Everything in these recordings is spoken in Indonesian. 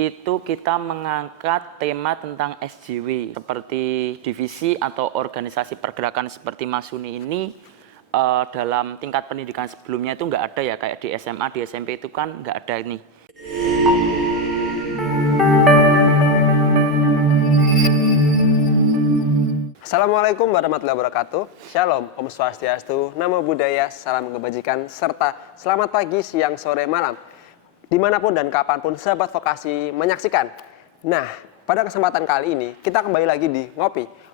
itu kita mengangkat tema tentang SJW seperti divisi atau organisasi pergerakan seperti Masuni ini dalam tingkat pendidikan sebelumnya itu nggak ada ya, kayak di SMA, di SMP itu kan nggak ada ini. Assalamualaikum warahmatullahi wabarakatuh. Shalom, Om Swastiastu, Namo Buddhaya, salam kebajikan, serta selamat pagi, siang, sore, malam. Dimanapun dan kapanpun sahabat vokasi menyaksikan. Nah, pada kesempatan kali ini kita kembali lagi di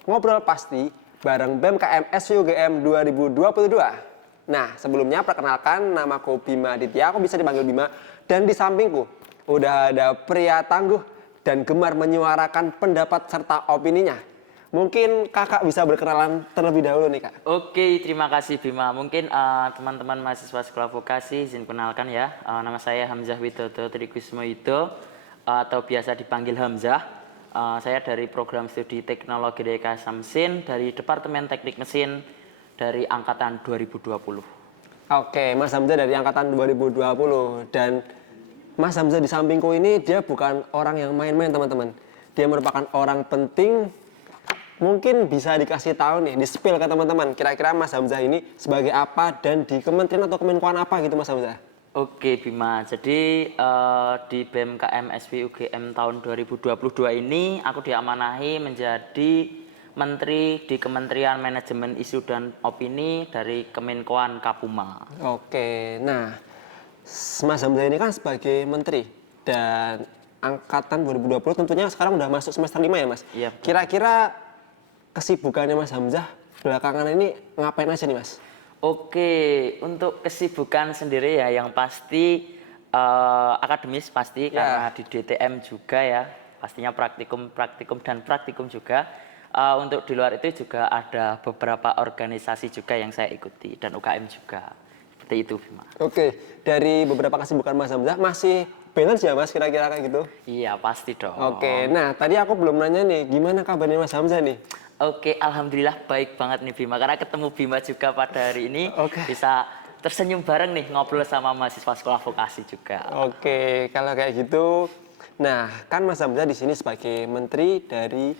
Ngobrol Pasti bareng BMKM SVUGM 2022. Nah, sebelumnya perkenalkan, namaku Bima Aditya, aku bisa dipanggil Bima. Dan di sampingku udah ada pria tangguh dan gemar menyuarakan pendapat serta opininya. Mungkin kakak bisa berkenalan terlebih dahulu nih, Kak. Oke, terima kasih Bima. Mungkin teman-teman mahasiswa sekolah vokasi izin kenalkan ya. Nama saya Hamzah Widodo Trikusmo Yudo atau biasa dipanggil Hamzah. Saya dari program studi teknologi DK Samsin dari Departemen Teknik Mesin dari angkatan 2020. Oke, Mas Hamzah dari angkatan 2020. Dan Mas Hamzah di sampingku ini dia bukan orang yang main-main, teman-teman. Dia merupakan orang penting. Mungkin bisa dikasih tahu nih, di-spill ke teman-teman, kira-kira Mas Hamzah ini sebagai apa dan di kementerian atau kemenkuan apa gitu Mas Hamzah? Oke Bima, jadi di BMKM SVUGM tahun 2022 ini aku diamanahi menjadi Menteri di Kementerian Manajemen Isu dan Opini dari Kemenkuan Kapuma. Oke, nah Mas Hamzah ini kan sebagai Menteri dan angkatan 2020 tentunya sekarang udah masuk semester 5 ya Mas? Iya. Kira-kira kesibukannya Mas Hamzah belakangan ini ngapain aja nih Mas? Oke, untuk kesibukan sendiri ya yang pasti akademis pasti karena di DTM juga ya, pastinya praktikum dan praktikum juga. Untuk di luar itu juga ada beberapa organisasi juga yang saya ikuti dan UKM juga. Seperti itu, Bima. Oke, dari beberapa kesibukan Mas Hamzah masih balance ya Mas kira-kira kayak gitu? Iya, pasti dong. Oke, nah tadi aku belum nanya nih, gimana kabarnya Mas Hamzah nih? Oke, alhamdulillah baik banget nih Bima. Karena ketemu Bima juga pada hari ini bisa tersenyum bareng nih ngobrol sama mahasiswa sekolah vokasi juga. Oke, kalau kayak gitu, nah kan Mas Hamzah di sini sebagai menteri dari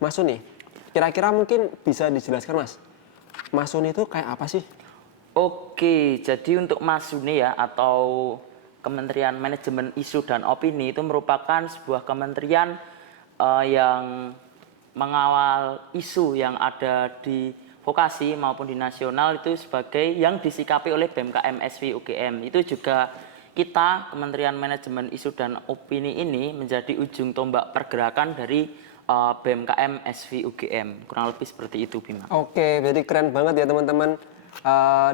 Masuni. Kira-kira mungkin bisa dijelaskan Mas, Masuni itu kayak apa sih? Oke, jadi untuk Masuni ya atau Kementerian Manajemen Isu dan Opini itu merupakan sebuah kementerian yang mengawal isu yang ada di vokasi maupun di nasional itu sebagai yang disikapi oleh BMKM SVUGM. Itu juga kita Kementerian Manajemen Isu dan Opini ini menjadi ujung tombak pergerakan dari BMKM SVUGM. Kurang lebih seperti itu, Bima. Oke, jadi keren banget ya teman-teman.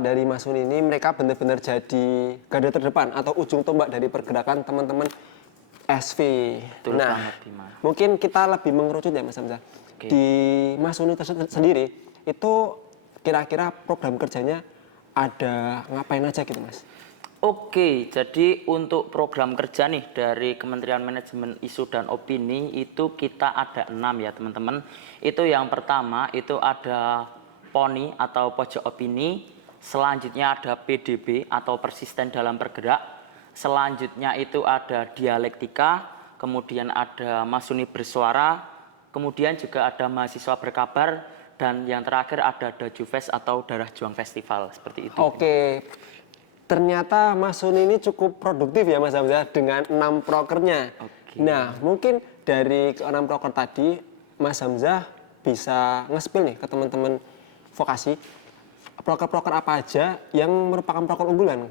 Dari Masuni ini mereka benar-benar jadi garda terdepan atau ujung tombak dari pergerakan teman-teman SV. Betul Nah, banget, Bima. mungkin kita lebih mengerucut ya Mas Hamzah. Oke. Di Masuni sendiri itu kira-kira program kerjanya ada ngapain aja gitu Mas? Oke, jadi untuk program kerja nih dari Kementerian Manajemen Isu dan Opini itu kita ada 6 ya teman-teman. Itu yang pertama itu ada PONI atau Pojok Opini, selanjutnya ada PDB atau Persisten dalam Bergerak, selanjutnya itu ada Dialektika, kemudian ada Masuni Bersuara, kemudian juga ada Mahasiswa Berkabar, dan yang terakhir ada Dajufest atau Darah Juang Festival, seperti itu. Oke, ternyata Masuni ini cukup produktif ya Mas Hamzah dengan 6 prokernya. Oke. Nah, mungkin dari ke-6 proker tadi Mas Hamzah bisa nge-spill nih ke teman-teman vokasi, proker-proker apa aja yang merupakan proker unggulan?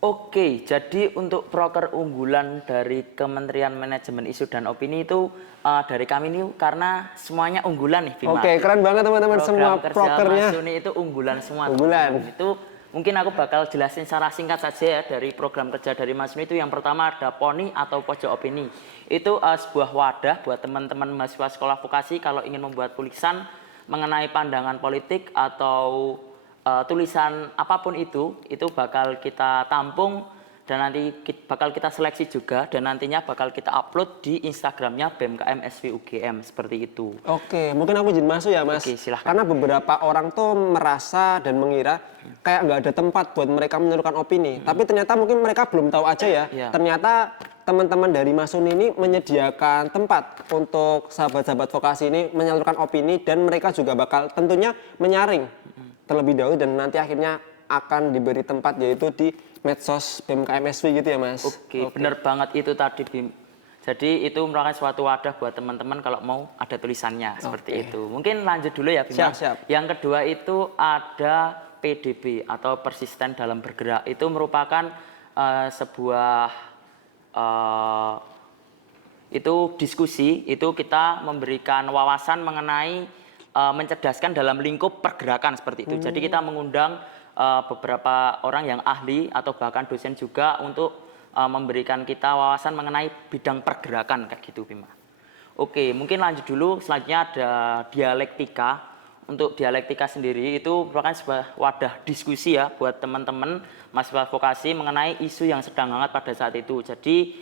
Oke, jadi untuk proker unggulan dari Kementerian Manajemen Isu dan Opini itu dari kami ini karena semuanya unggulan nih, Bima. Oke, keren banget teman-teman semua prokernya. Masuni itu unggulan semua. Unggulan. Teman-teman. Itu mungkin aku bakal jelasin secara singkat saja ya dari program kerja dari Masuni itu. Yang pertama ada PONI atau Pojok Opini. Itu sebuah wadah buat teman-teman mahasiswa sekolah vokasi kalau ingin membuat tulisan mengenai pandangan politik atau tulisan apapun itu bakal kita tampung dan nanti bakal kita seleksi juga dan nantinya bakal kita upload di Instagramnya BMKM SVUGM seperti itu. Oke, mungkin aku izin masuk ya Mas. Oke, silahkan. Karena beberapa orang tuh merasa dan mengira kayak nggak ada tempat buat mereka menyerukan opini. Tapi ternyata mungkin mereka belum tahu aja ya. Iya. Ternyata teman-teman dari Masuni ini menyediakan tempat untuk sahabat-sahabat vokasi ini menyalurkan opini dan mereka juga bakal tentunya menyaring terlebih dahulu dan nanti akhirnya akan diberi tempat yaitu di medsos BMKMSW gitu ya Mas? Oke, benar banget itu tadi Bim. Jadi itu merupakan suatu wadah buat teman-teman kalau mau ada tulisannya seperti itu. Mungkin lanjut dulu ya Bim. Siap. Yang kedua itu ada PDB atau persisten dalam bergerak. Itu merupakan sebuah itu diskusi, itu kita memberikan wawasan mengenai mencerdaskan dalam lingkup pergerakan seperti itu. Jadi kita mengundang beberapa orang yang ahli atau bahkan dosen juga untuk memberikan kita wawasan mengenai bidang pergerakan kayak gitu Bima. Oke, mungkin lanjut dulu. Selanjutnya ada dialektika. Untuk dialektika sendiri itu merupakan sebuah wadah diskusi ya buat teman-teman mahasiswa vokasi mengenai isu yang sedang hangat pada saat itu. Jadi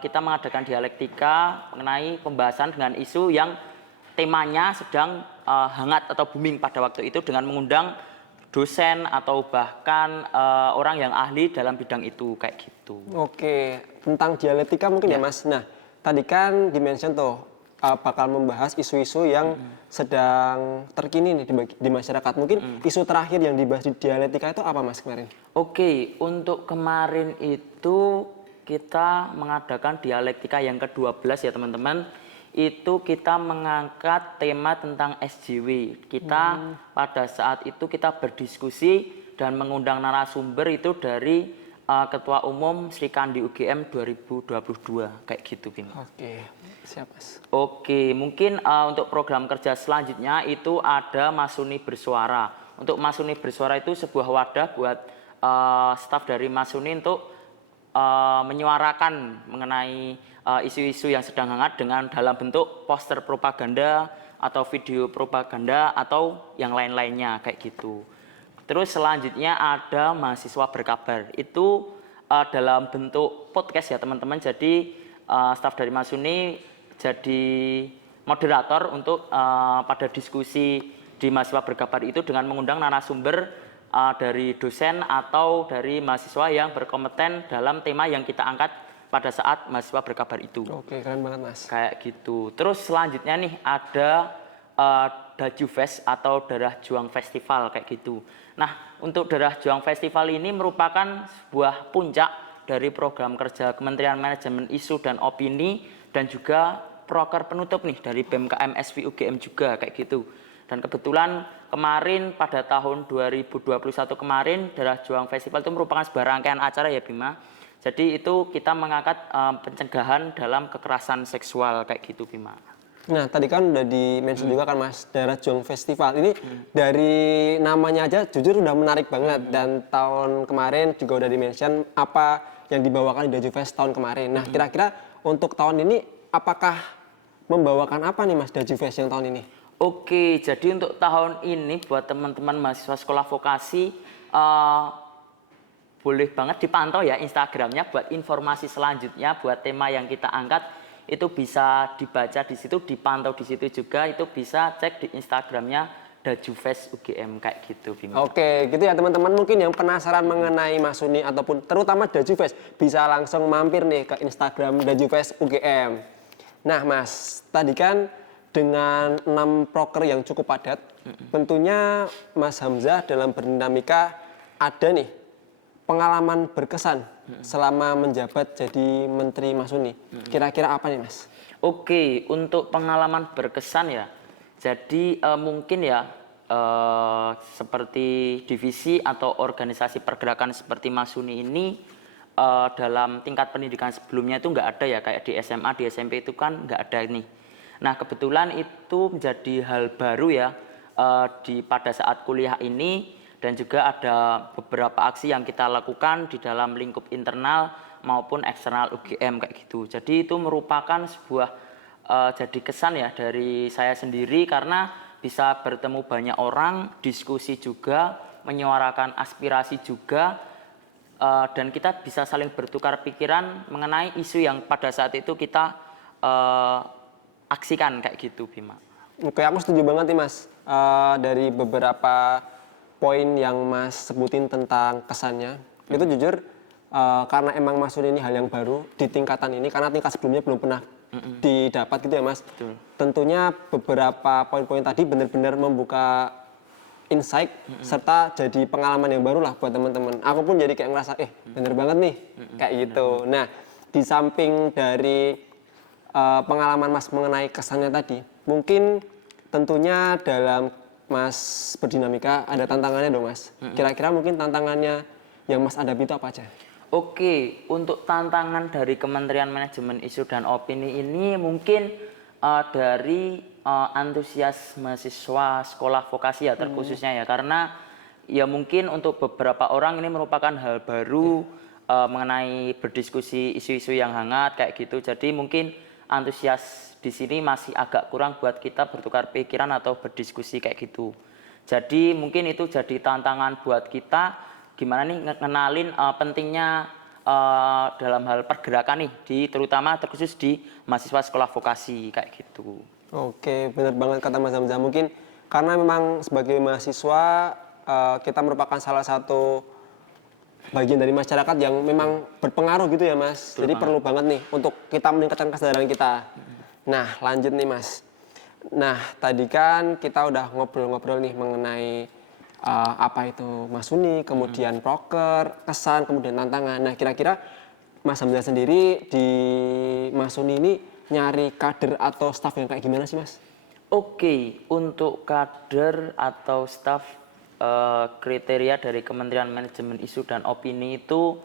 kita mengadakan dialektika mengenai pembahasan dengan isu yang temanya sedang hangat atau booming pada waktu itu dengan mengundang dosen atau bahkan orang yang ahli dalam bidang itu kayak gitu. Oke, tentang dialektika mungkin ya Mas. Nah, tadi kan dimention tuh bakal membahas isu-isu yang sedang terkini nih di masyarakat. Mungkin isu terakhir yang dibahas di dialektika itu apa Mas kemarin? Oke, untuk kemarin itu kita mengadakan dialektika yang ke-12 ya teman-teman. Itu kita mengangkat tema tentang SJW. Kita pada saat itu kita berdiskusi dan mengundang narasumber itu dari Ketua Umum Sri Kandi UGM 2022 kayak gitu Bim. Oke, siap Mas. Oke, mungkin untuk program kerja selanjutnya itu ada Masuni Bersuara. Untuk Masuni Bersuara itu sebuah wadah buat staf dari Masuni untuk menyuarakan mengenai isu-isu yang sedang hangat dengan dalam bentuk poster propaganda atau video propaganda atau yang lain-lainnya kayak gitu. Terus selanjutnya ada mahasiswa berkabar. Itu dalam bentuk podcast ya teman-teman. Jadi staf dari Masuni jadi moderator untuk pada diskusi di mahasiswa berkabar itu dengan mengundang narasumber dari dosen atau dari mahasiswa yang berkompeten dalam tema yang kita angkat pada saat mahasiswa berkabar itu. Oke, keren banget Mas. Kayak gitu. Terus selanjutnya nih ada Daju Fest atau Darah Juang Festival kayak gitu. Nah, untuk Darah Juang Festival ini merupakan sebuah puncak dari program kerja Kementerian Manajemen Isu dan Opini dan juga proker penutup nih dari BMKM SV UGM juga kayak gitu. Dan kebetulan kemarin pada tahun 2021 kemarin Darah Juang Festival itu merupakan sebuah rangkaian acara ya Bima. Jadi itu kita mengangkat pencegahan dalam kekerasan seksual kayak gitu Bima. Nah tadi kan udah di-mention juga kan Mas, Darah Juang Festival. Ini dari namanya aja jujur udah menarik banget. Dan tahun kemarin juga udah di-mention apa yang dibawakan di Daju Fest tahun kemarin. Nah kira-kira untuk tahun ini apakah membawakan apa nih Mas Daju Fest yang tahun ini? Oke, jadi untuk tahun ini buat teman-teman mahasiswa sekolah vokasi boleh banget dipantau ya Instagramnya buat informasi selanjutnya buat tema yang kita angkat itu bisa dibaca di situ, dipantau di situ juga, itu bisa cek di Instagramnya Daju Fest UGM kayak gitu Bima. Oke, gitu ya teman-teman, mungkin yang penasaran mengenai Masuni ataupun terutama Daju Fest bisa langsung mampir nih ke Instagram Daju Fest UGM. Nah Mas, tadi kan dengan 6 proker yang cukup padat, tentunya Mas Hamzah dalam berdinamika ada nih pengalaman berkesan selama menjabat jadi Menteri Masuni. Kira-kira apa nih Mas? Oke, untuk pengalaman berkesan ya. Jadi mungkin ya seperti divisi atau organisasi pergerakan seperti Masuni ini dalam tingkat pendidikan sebelumnya itu nggak ada ya, kayak di SMA, di SMP itu kan nggak ada ini. Nah kebetulan itu menjadi hal baru ya pada saat kuliah ini. Dan juga ada beberapa aksi yang kita lakukan di dalam lingkup internal maupun eksternal UGM kayak gitu. Jadi itu merupakan sebuah jadi kesan ya dari saya sendiri karena bisa bertemu banyak orang, diskusi juga, menyuarakan aspirasi juga, dan kita bisa saling bertukar pikiran mengenai isu yang pada saat itu kita aksikan kayak gitu Bima. Oke, aku setuju banget nih Mas dari beberapa poin yang Mas sebutin tentang kesannya. Itu jujur karena emang Mas Suni ini hal yang baru di tingkatan ini, karena tingkat sebelumnya belum pernah didapat gitu ya Mas. Betul. Tentunya beberapa poin-poin tadi benar-benar membuka insight serta jadi pengalaman yang baru lah buat teman-teman. Aku pun jadi kayak ngerasa, bener banget nih, kayak gitu. Nah, di samping dari pengalaman Mas mengenai kesannya tadi, mungkin tentunya dalam Mas berdinamika ada tantangannya dong Mas. Kira-kira mungkin tantangannya yang Mas hadapi itu apa aja? Oke, untuk tantangan dari Kementerian Manajemen Isu dan Opini ini mungkin dari antusias mahasiswa sekolah vokasi ya terkhususnya ya, karena ya mungkin untuk beberapa orang ini merupakan hal baru mengenai berdiskusi isu-isu yang hangat kayak gitu. Jadi mungkin antusias di sini masih agak kurang buat kita bertukar pikiran atau berdiskusi kayak gitu. Jadi mungkin itu jadi tantangan buat kita gimana nih ngenalin pentingnya dalam hal pergerakan nih terutama terkhusus di mahasiswa sekolah vokasi kayak gitu. Oke, benar banget kata Mas Hamzah. Mungkin karena memang sebagai mahasiswa kita merupakan salah satu bagian dari masyarakat yang memang berpengaruh gitu ya Mas. Jadi perlu banget nih untuk kita meningkatkan kesadaran kita. Nah, lanjut nih Mas. Nah, tadi kan kita udah ngobrol-ngobrol nih mengenai apa itu Mas Suni, kemudian proker, kesan, kemudian tantangan. Nah, kira-kira Mas Hamzah sendiri di Mas Suni ini nyari kader atau staf yang kayak gimana sih Mas? Oke, untuk kader atau staf kriteria dari Kementerian Manajemen Isu dan Opini itu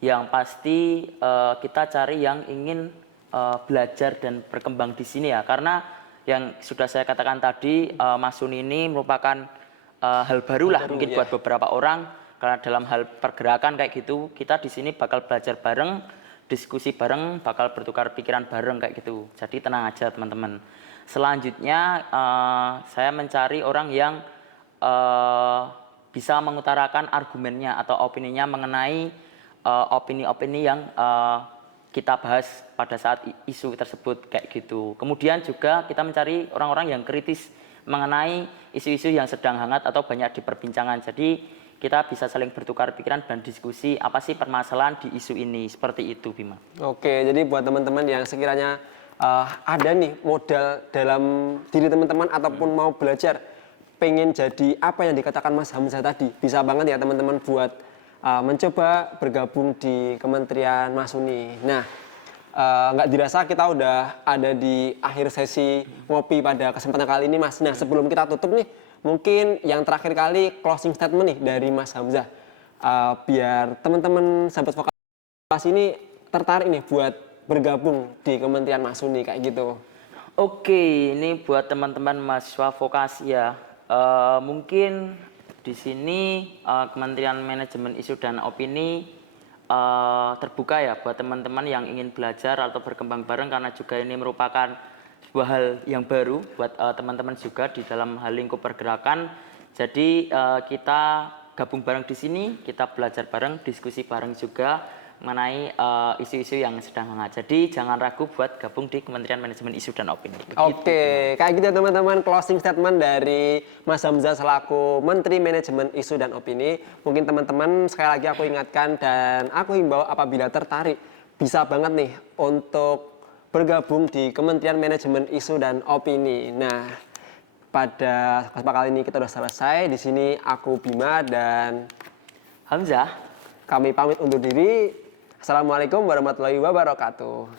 yang pasti kita cari yang ingin belajar dan berkembang di sini ya, karena yang sudah saya katakan tadi Mas Suni ini merupakan hal baru lah mungkin buat beberapa orang, karena dalam hal pergerakan kayak gitu kita di sini bakal belajar bareng, diskusi bareng, bakal bertukar pikiran bareng kayak gitu. Jadi tenang aja teman-teman. Selanjutnya saya mencari orang yang bisa mengutarakan argumennya atau opininya mengenai opini-opini yang kita bahas pada saat isu tersebut kayak gitu. Kemudian juga kita mencari orang-orang yang kritis mengenai isu-isu yang sedang hangat atau banyak diperbincangkan. Jadi kita bisa saling bertukar pikiran dan diskusi apa sih permasalahan di isu ini, seperti itu Bima. Oke, jadi buat teman-teman yang sekiranya ada nih modal dalam diri teman-teman ataupun mau belajar pengen jadi apa yang dikatakan Mas Hamzah tadi, bisa banget ya teman-teman buat mencoba bergabung di Kementerian Mas Suni. Nah, nggak dirasa kita udah ada di akhir sesi ngopi pada kesempatan kali ini Mas. Nah, sebelum kita tutup nih, mungkin yang terakhir kali closing statement nih dari Mas Hamzah, biar teman-teman sahabat vokasi ini tertarik nih buat bergabung di Kementerian Mas Suni kayak gitu. Oke, ini buat teman-teman mahasiswa vokasi ya. Mungkin di sini Kementerian Manajemen Isu dan Opini terbuka ya buat teman-teman yang ingin belajar atau berkembang bareng, karena juga ini merupakan sebuah hal yang baru buat teman-teman juga di dalam hal lingkup pergerakan. Jadi kita gabung bareng di sini, kita belajar bareng, diskusi bareng juga mengenai isu-isu yang sedang hangat. Jadi jangan ragu buat gabung di Kementerian Manajemen Isu dan Opini. Oke, kayak gitu teman-teman, closing statement dari Mas Hamzah selaku Menteri Manajemen Isu dan Opini. Mungkin teman-teman sekali lagi aku ingatkan dan aku himbau apabila tertarik bisa banget nih untuk bergabung di Kementerian Manajemen Isu dan Opini. Nah, pada kesempatan kali ini kita udah selesai. Di sini aku Bima dan Hamzah. Kami pamit undur diri. Assalamualaikum warahmatullahi wabarakatuh.